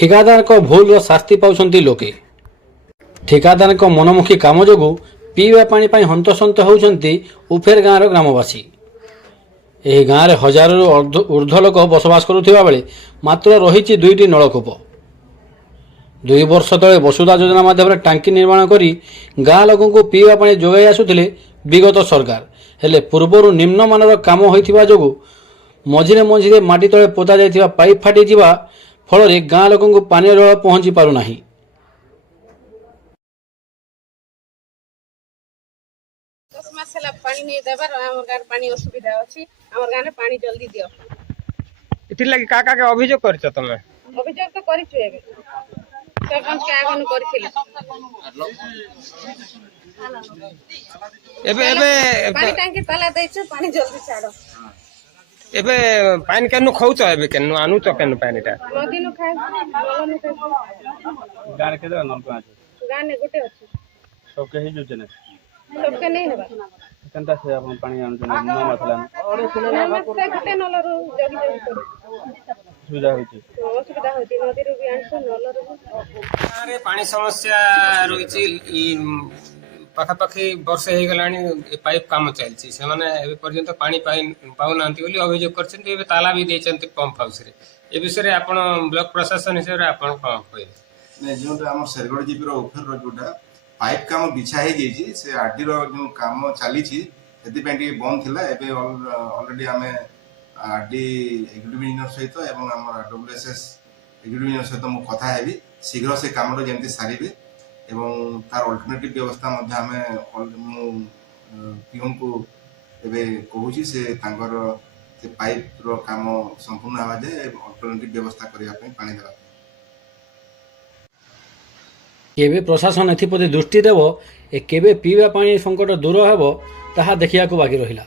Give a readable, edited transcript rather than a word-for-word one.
ठिकादार भूल शास्ति पाउछंती लोके। ठिकादार मनमुखी काम जोगु पीवा पानी पाई हंतसंत होउछंती उफेर गाँव ग्रामवासी। यह गाँव में हजारू ऊर्ध्व लोक बसवास करुवा बेले मात्र रही दुईटी नलकूप। 2 वर्ष तले वसुधा योजना माध्यम टांकी निर्माण कर गाँ लोक पीवा पानी जोगाई आसुथिले विगत सरकार। हेले पूर्वर निम्नमानर काम होइथिबा जोगु मझिरे मझिरे माटी तले पोता जाइथिबा पाइप फाटी जिबा फल गाँ लोक पानी जल पहुंची पारु नाही। पानी नहीं देबार हमर गार पानी असुविधा अछि। हमर गाने पानी जल्दी दियो। इति लागि का के अभियोग करछ तमे? अभियोग तो करिछु एबे। सरपंच के आगन करथिले। एबे पानी टंकी ताला दैछु पानी जल्दी छाड़ो। एबे पानी केनु खौछ एबे केनु आनु छ केनु पानीटा? नदी नु खाए नल नु खाए। गाने के नलका अछि? गाने गोटे अछि। सब के ही जोचे ने सबके नहीं हेबा। केनता से अपन पानी आनु न मतला नमस्ते गोटे नल रु जगी जगी करू। सुविधा होइछ। असुविधा होती नदी रु भी आनसो नल रु। अरे पानी समस्या रहिछि पाखापाखि वर्ष हो गलानी पाइप काम चलछि से माने ए पर्यंत पानी पाउ नांती बोली अभियोग करछन्ती। एबे ताला भी दैछन्ती पंप हाउस रे। ए विषय रे आपण ब्लॉक प्रशासन हिसाब रे आपण कोन कहबे? ने जोटा हमर सरगड़ जीपी रो ओफर रो जोटा पाइप काम बिछा हे जेछि से आरडी रो जो काम चाली छि एति पेंटी बंद थिला। एबे ऑलरेडी हमें आरडी एग्रीमेंट इंजीनियर सहित एवं हमर डब्ल्यूएसएस एग्रीमेंट इंजीनियर सहित मु कथा हेबी शीघ्र से काम रो जेमति सारिबे एवं तार अल्टरनेटिव व्यवस्था मध्ये हमें पीएम को एबे कहूची से तांगर से पाइप रो काम संपूर्ण हवा जाए अल्टरनेटिव व्यवस्था करिया पई पानी देबा। केबे प्रशासन एथिप्रति दृष्टि देव ए केबे पीवा पानी संकट दूर हेब ताहा देखिया बाकी रहिला।